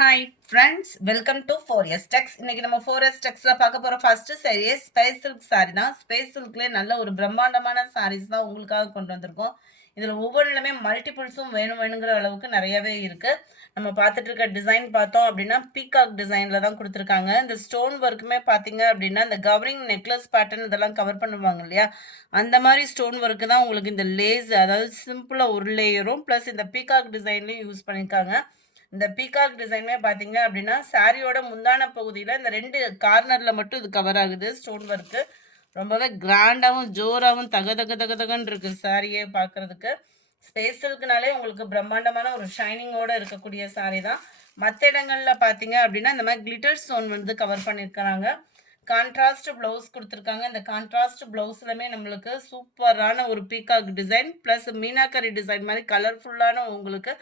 Hi friends, welcome to 4S Tex. இன்னைக்கு நம்ம 4S Texல பார்க்க போற ஃபர்ஸ்ட் சாரியே ஸ்பேஸ் சில்க் சாரி தான். ஸ்பேஸ் சில்க்லேயே நல்ல ஒரு பிரம்மாண்டமான சாரீஸ் தான் உங்களுக்காக கொண்டு வந்திருக்கோம். இதில் ஒவ்வொன்றுலுமே மல்டிபிள்ஸும் வேணுங்கிற அளவுக்கு நிறையவே இருக்கு. நம்ம பார்த்துட்டு இருக்க டிசைன் பார்த்தோம் அப்படின்னா பீகாக் டிசைனில் தான் கொடுத்துருக்காங்க. இந்த ஸ்டோன் ஒர்க்குமே பார்த்தீங்க அப்படின்னா இந்த கவரிங் நெக்லஸ் பேட்டர்ன் இதெல்லாம் கவர் பண்ணுவாங்க இல்லையா, அந்த மாதிரி ஸ்டோன் ஒர்க்கு தான் உங்களுக்கு இந்த லேஸ், அதாவது சிம்பிளாக ஒரு லேயரும் ப்ளஸ் இந்த பீகாக் டிசைன்லையும் யூஸ் பண்ணியிருக்காங்க. இந்த பீகாக் டிசைனுமே பார்த்தீங்க அப்படின்னா சாரியோட முந்தான பகுதியில் இந்த 2 கார்னரில் மட்டும் இது கவர் ஆகுது ஸ்டோன் ஒர்க்கு. ரொம்பவே கிராண்டாகவும் ஜோராகவும் தக தக தக தகன்னு இருக்குது சாரியே பார்க்குறதுக்கு. ஸ்பேஸ் சில்க்னாலே உங்களுக்கு பிரம்மாண்டமான ஒரு ஷைனிங்கோடு இருக்கக்கூடிய சாரி தான். மற்ற இடங்களில் பார்த்தீங்க அப்படின்னா இந்த மாதிரி கிளிட்டர் ஸ்டோன் வந்து கவர் பண்ணியிருக்கிறாங்க. கான்ட்ராஸ்ட் ப்ளவுஸ் கொடுத்துருக்காங்க. இந்த கான்ட்ராஸ்ட் ப்ளவுஸ்லுமே நம்மளுக்கு சூப்பரான ஒரு peacock design plus meenakari design மாதிரி கலர்ஃபுல்லான உங்களுக்கு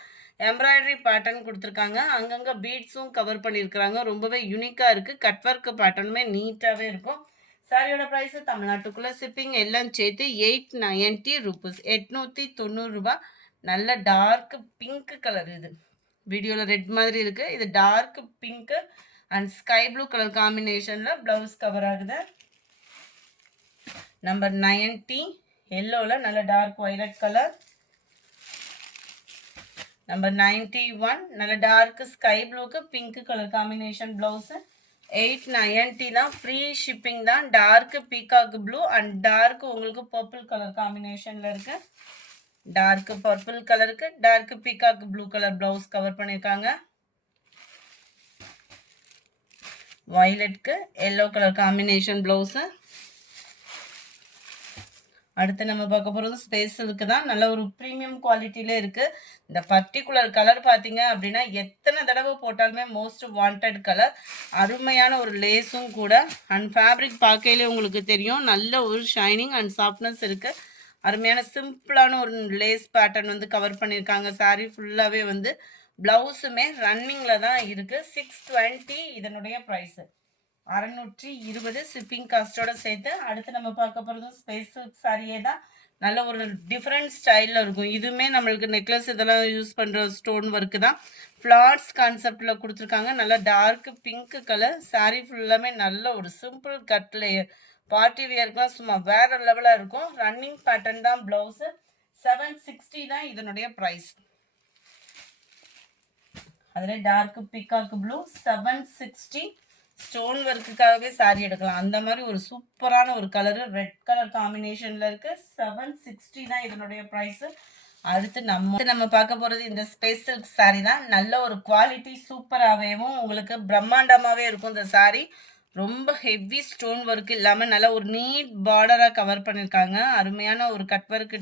எம்ப்ராய்டரி பேட்டர்ன் கொடுத்துருக்காங்க. அங்கங்கே பீட்ஸும் கவர் பண்ணியிருக்கிறாங்க. ரொம்பவே யூனிக்காக இருக்குது. கட் ஒர்க் பேட்டர்னுமே நீட்டாகவே இருக்கும். சாரியோட ப்ரைஸு தமிழ்நாட்டுக்குள்ளே ஷிப்பிங் எல்லாம் சேர்த்து 890 ரூபீஸ், 890 ரூபா. நல்ல டார்க் பிங்க் கலர். இது வீடியோவில் ரெட் மாதிரி இருக்குது, இது dark pink and sky blue colour காம்பினேஷனில் ப்ளவுஸ் கவர் ஆகுது. நம்பர் 90 எல்லோவில் நல்ல டார்க் வைலட் கலர். நம்பர் 91 நல்ல டார்க் ஸ்கை ப்ளூக்கு பிங்க் கலர் காம்பினேஷன் ப்ளவுஸு. 890 தான். ஃப்ரீ ஷிப்பிங் தான். Dark peacock blue and dark உங்களுக்கு பர்பிள் கலர் காம்பினேஷனில் இருக்கு. டார்க் பர்பிள் கலருக்கு dark peacock blue colour blouse cover பண்ணியிருக்காங்க. வயலட்க்கு எல்லோ கலர் காம்பினேஷன் ப்ளவுஸு. அடுத்து நம்ம பார்க்க போகிறது ஸ்பேஸ் சில்க் தான். நல்ல ஒரு ப்ரீமியம் குவாலிட்டியிலே இருக்குது. இந்த பர்டிகுலர் கலர் பார்த்தீங்க அப்படின்னா எத்தனை தடவை போட்டாலுமே மோஸ்ட் வாண்டட் கலர். அருமையான ஒரு லேஸும் கூட அண்ட் ஃபேப்ரிக் பார்க்கையிலே உங்களுக்கு தெரியும் நல்ல ஒரு ஷைனிங் அண்ட் சாஃப்ட்னஸ் இருக்குது. அருமையான சிம்பிளான ஒரு லேஸ் பேட்டர்ன் வந்து கவர் பண்ணியிருக்காங்க. சாரீ ஃபுல்லாகவே வந்து ப்ளவுஸுமே ரன்னிங்கில் தான் இருக்குது. 620 இதனுடைய ப்ரைஸு. 620 ஷிப்பிங் காஸ்டோட சேர்த்து. அடுத்து நம்ம பார்க்க போகிறது ஸ்பேஸ் சில்க் சாரியே தான். நல்ல ஒரு டிஃப்ரெண்ட் ஸ்டைலில் இருக்கும். இதுவுமே நம்மளுக்கு நெக்லஸ் இதெல்லாம் யூஸ் பண்ணுற ஸ்டோன் ஒர்க்கு தான். ஃப்ளார்ஸ் கான்செப்டில் கொடுத்துருக்காங்க. நல்ல டார்க் பிங்க் கலர். சாரீ ஃபுல்லாமே நல்ல ஒரு சிம்பிள் கட் லேயர். பார்ட்டி வியர்க்குலாம் சும்மா வேறு லெவலாக இருக்கும். ரன்னிங் பேட்டர்ன் தான் ப்ளவுஸு. 760 தான் இதனுடைய ப்ரைஸ். அதில் டார்க் பிகாக் ப்ளூ 760. ஸ்டோன் ஒர்க்குக்காகவே சாரி எடுக்கலாம். அந்த மாதிரி ஒரு சூப்பரான ஒரு கலரு ரெட் கலர் காம்பினேஷனில் இருக்குது. 760 தான் இதனுடைய ப்ரைஸு. அடுத்து நம்ம பார்க்க போகிறது இந்த ஸ்பேஸ் சில்க் சாரி தான். நல்ல ஒரு குவாலிட்டி சூப்பராகவும் உங்களுக்கு பிரம்மாண்டமாகவே இருக்கும். இந்த சாரி ரொம்ப ஹெவி ஸ்டோன் ஒர்க் இல்லாமல் நல்ல ஒரு நீட் பார்டராக கவர் பண்ணியிருக்காங்க. அருமையான ஒரு கட் ஒர்க்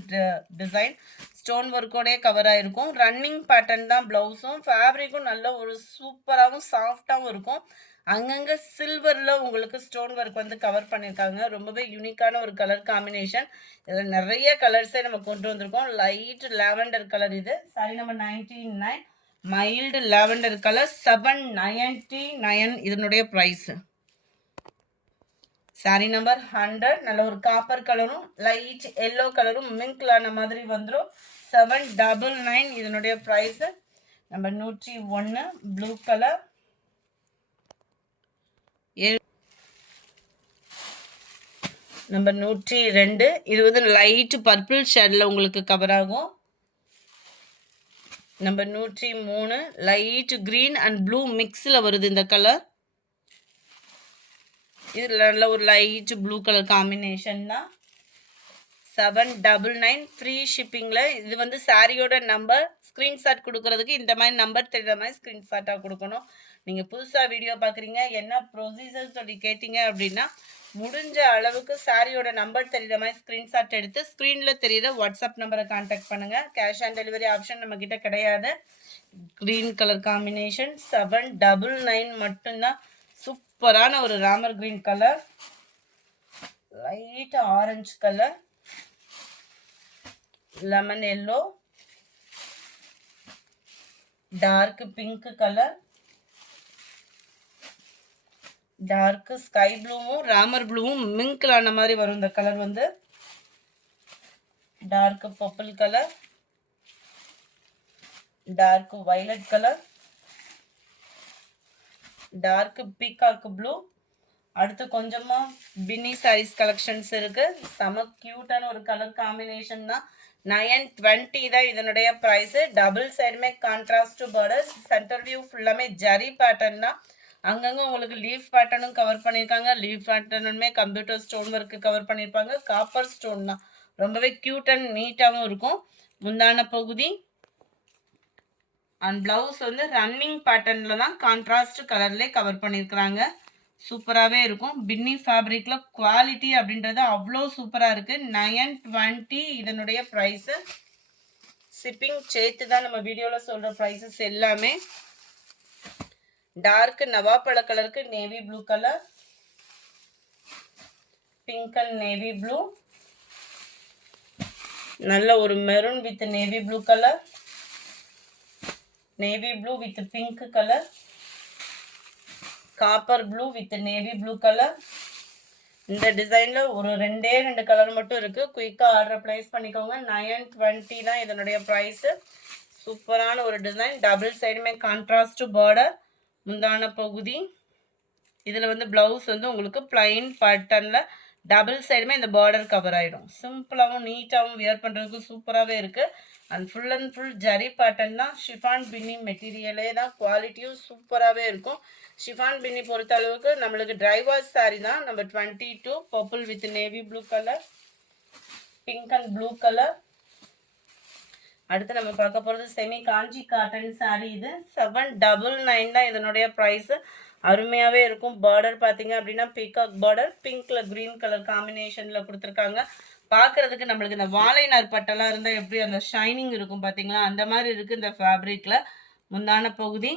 டிசைன் ஸ்டோன் ஒர்க்கோடே கவர் ஆகிருக்கும். ரன்னிங் பேட்டர்ன் தான் ப்ளவுஸும். ஃபேப்ரிக்கும் நல்ல ஒரு சூப்பராகவும் சாஃப்டாகவும் இருக்கும். அங்கங்கே சில்வரில் உங்களுக்கு ஸ்டோன் ஒர்க் வந்து கவர் பண்ணியிருக்காங்க. ரொம்பவே யூனிக்கான ஒரு கலர் காம்பினேஷன். இதில் நிறைய கலர்ஸே நம்ம கொண்டு வந்திருக்கோம். லைட் லாவெண்டர் கலர் இது. Sorry number 99 mild lavender colour. 799 இதனுடைய ப்ரைஸு. சாரி நம்பர் 100 நல்ல ஒரு காப்பர் கலரும் லைட் எல்லோ கலரும் மிங்க்லான மாதிரி வந்துடும். 799 இதனுடைய price. Number 101 blue colour. Number 102 இது வந்து லைட் பர்பிள் ஷேடில் உங்களுக்கு கவர் ஆகும். Number 103 light green and blue மிக்ஸில் வருது இந்த கலர். இது நல்ல ஒரு லைட் ப்ளூ கலர் காம்பினேஷன் தான். 799 ஃப்ரீ ஷிப்பிங்கில். இது வந்து சாரியோட நம்பர் ஸ்க்ரீன்ஷாட் கொடுக்குறதுக்கு இந்த மாதிரி நம்பர் தெரிகிற மாதிரி ஸ்க்ரீன்ஷாட்டாக கொடுக்கணும். நீங்கள் புதுசாக வீடியோ பார்க்குறீங்க, என்ன ப்ரொசீஜர் சொல்லி கேட்டிங்க அப்படின்னா முடிஞ்ச அளவுக்கு சாரியோட நம்பர் தெரிகிற மாதிரி ஸ்க்ரீன்ஷாட் எடுத்து ஸ்க்ரீனில் தெரிகிற வாட்ஸ்அப் நம்பரை கான்டாக்ட் பண்ணுங்கள். கேஷ் ஆன் டெலிவரி ஆப்ஷன் நம்மக்கிட்ட கிடையாது. Green colour combination. 799 மட்டும்தான். சூப்பரான ஒரு Ramar green colour, light orange colour, lemon yellow, dark pink colour, dark sky ப்ளூவும் ராமர் ப்ளூவும் மிங்க்லான மாதிரி வரும் இந்த கலர் வந்து. Dark purple colour, dark violet colour, dark peacock blue. அடுத்து கொஞ்சமா பின்னி சாரீஸ் கலெக்ஷன்ஸ் இருக்கு. செம கியூட்டான ஒரு கலர் காம்பினேஷன் தான். 920 தான் இதனுடைய ப்ரைஸ். டபுள் சைடுமே கான்ட்ராஸ்ட் பார்டர்ஸ். சென்டர் வியூ ஃபுல்லாமே ஜரி பேட்டர்ன் தான். அங்கங்க உங்களுக்கு லீஃப் பேட்டர்னும் கவர் பண்ணியிருக்காங்க. லீஃப் பேட்டர்னுமே கம்ப்யூட்டர் ஸ்டோன் ஒர்க்கு கவர் பண்ணியிருப்பாங்க. காப்பர் ஸ்டோன் தான். ரொம்பவே கியூட் அண்ட் நீட்டாகவும் இருக்கும். முந்தான பகுதி அண்ட் பிளவுஸ் வந்து ரன்னிங் பேட்டர்ன்ல தான் கான்ட்ராஸ்ட் கலர்லேயே கவர் பண்ணியிருக்கிறாங்க. சூப்பராகவே இருக்கும். பின்னி ஃபேப்ரிக்கில் குவாலிட்டி அப்படின்றது அவ்வளோ சூப்பராக இருக்குது. 920 இதனுடைய ப்ரைஸு. ஷிப்பிங் சேர்த்து தான் நம்ம வீடியோவில் சொல்கிற ப்ரைஸஸ் எல்லாமே. டார்க் நவாப்பழ கலருக்கு navy blue colour, pink and navy blue, நல்ல ஒரு maroon with navy blue colour, navy blue with pink colour, copper blue with navy blue colour. இந்த டிசைனில் ஒரு ரெண்டே கலர் மட்டும் இருக்குது. குயிக்காக ஆர்டர் ப்ளேஸ் பண்ணிக்கோங்க. 920 தான் இதனுடைய ப்ரைஸு. சூப்பரான ஒரு டிசைன். டபுள் சைடுமே கான்ட்ராஸ்ட் பார்டர். முந்தான பகுதி இதில் வந்து ப்ளவுஸ் வந்து உங்களுக்கு பிளைன் பேட்டர்னில் டபுள் சைடுமே இந்த பார்டர் கவர் ஆகிடும். சிம்பிளாகவும் நீட்டாகவும் வியர் பண்ணுறதுக்கு சூப்பராகவே இருக்குது. And full and full zari pattern தான். ஷிஃபான் பின்னி மெட்டீரியலே தான். குவாலிட்டியும் சூப்பராகவே இருக்கும். ஷிஃபான் பின்னி பொறுத்த அளவுக்கு நம்மளுக்கு டிரைவர்ஸ் சாரீ தான். Number 22 purple with navy blue colour, pink and blue colour. அடுத்து நம்ம பார்க்க போகிறது செமி காஞ்சி காட்டன் சாரீ. இது 799 தான் இதனுடைய ப்ரைஸு. அருமையாகவே இருக்கும். பார்டர் பார்த்தீங்க அப்படின்னா பீகாக் பார்டர், பிங்க்கில் க்ரீன் கலர் காம்பினேஷனில் கொடுத்துருக்காங்க. பார்க்குறதுக்கு நம்மளுக்கு இந்த வாழை நார் பட்டெல்லாம் இருந்தால் எப்படி அந்த ஷைனிங் இருக்கும் பார்த்தீங்களா, அந்த மாதிரி இருக்குது இந்த ஃபேப்ரிக்கில். முந்தான பகுதி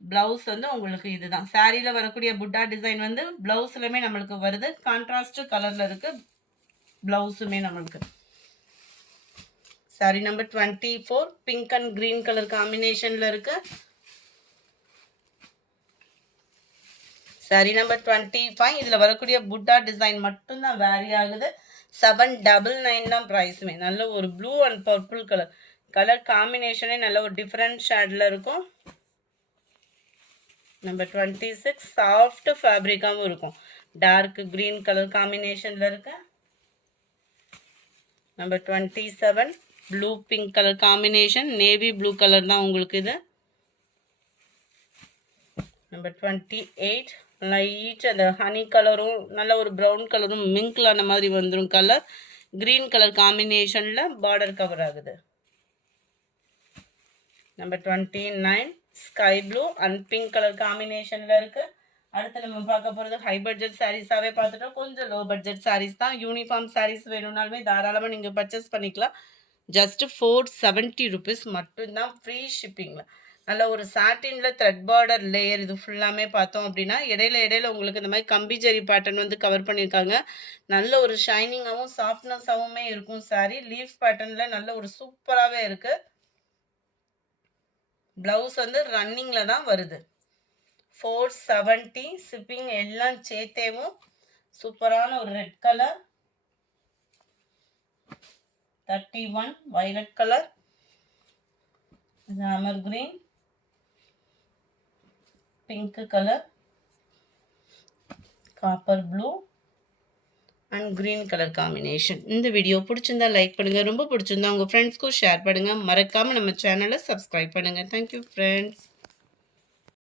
ப்ளவுஸ் வந்து உங்களுக்கு இதுதான். சாரியில் வரக்கூடிய புட்டா டிசைன் வந்து ப்ளவுஸ்லையுமே நம்மளுக்கு வருது. கான்ட்ராஸ்ட் கலரில் இருக்குது ப்ளவுஸுமே நம்மளுக்கு. Sorry number 24 pink and green colour காம்பினேஷனில் இருக்குது. Sorry number 25. இதில் வரக்கூடிய புட்டா டிசைன் மட்டும்தான் வேரி ஆகுது. 799 தான் ப்ரைஸுமே. நல்ல ஒரு ப்ளூ அண்ட் பர்பிள் கலர் காம்பினேஷனே நல்ல ஒரு டிஃப்ரெண்ட் ஷேடில் இருக்கும். நம்பர் 26 சாஃப்ட் ஃபேப்ரிக்காகவும் இருக்கும். டார்க் க்ரீன் கலர் காம்பினேஷனில் இருக்கு. Number 27 blue pink colour combination, navy blue colour தான் உங்களுக்கு இது. நம்பர் 28 லைட் அந்த ஹனி கலரும் நல்ல ஒரு ப்ரௌன் கலரும் மிங்க்லான மாதிரி வந்துடும் கலர். க்ரீன் கலர் காம்பினேஷனில் பார்டர் கவர் ஆகுது. Number 29 sky blue and pink colour காம்பினேஷனில் இருக்குது. அடுத்து நம்ம பார்க்க போகிறது ஹை பட்ஜெட் சாரீஸாகவே பார்த்துட்டோம். கொஞ்சம் லோ பட்ஜெட் சாரீஸ் தான். யூனிஃபார்ம் சாரீஸ் வேணும்னாலுமே தாராளமாக நீங்கள் பர்ச்சேஸ் பண்ணிக்கலாம். ஜஸ்ட் 470 rupees மட்டும்தான், ஃப்ரீ ஷிப்பிங்கில். நல்ல ஒரு சாட்டினில் த்ரெட் பார்டர் லேயர். இது ஃபுல்லாமே பார்த்தோம் அப்படின்னா இடையில உங்களுக்கு இந்த மாதிரி கம்பி ஜரி பேட்டர்ன் வந்து கவர் பண்ணியிருக்காங்க. நல்ல ஒரு ஷைனிங்காகவும் சாஃப்ட்னஸாகவுமே இருக்கும் சாரீ. லீஃப் பேட்டர்னில் நல்ல ஒரு சூப்பராகவே இருக்குது. ப்ளவுஸ் வந்து ரன்னிங்கில் தான் வருது. 470 ஷிப்பிங் எல்லாம் சேர்த்தேவும். சூப்பரான ஒரு red colour, 31 violet colour, Ramar green, pink colour, copper blue and green colour combination. இந்த வீடியோ பிடிச்சிருந்தா லைக் பண்ணுங்கள். ரொம்ப பிடிச்சிருந்தா உங்கள் ஃப்ரெண்ட்ஸ்க்கும் ஷேர் பண்ணுங்கள். மறக்காமல் நம்ம சேனலை சப்ஸ்கிரைப் பண்ணுங்கள். Thank you friends.